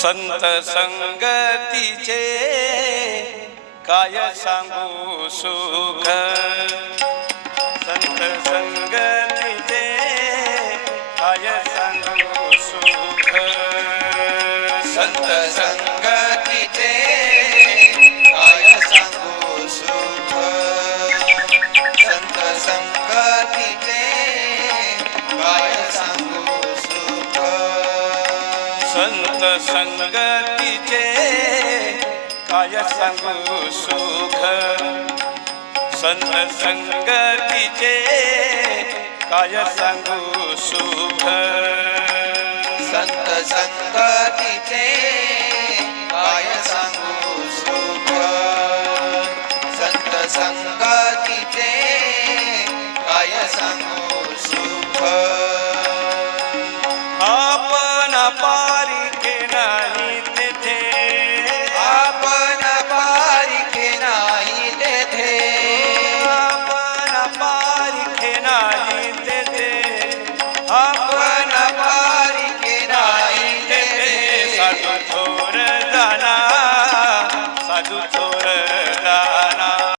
संत संगतीचे काय सांगू सुख, संत संगतीचे काय सांगू सुख, संत संगतीचे काय सांगू सुख, संत संगतीचे काय सांगू सुख, संत संगतीचे काय सांगू सुख, संत संगतीचे काय सांगू सुख, संत संगतीचे काय सांगू सुख, संत संगतीचे काय सांगू सुख. आपण पारिखे नाही तेथे, आपण पारिखे नाही तेथे, आपण पारिखे नाही तेथे, आपण पारिखे नाही तेथे, साधू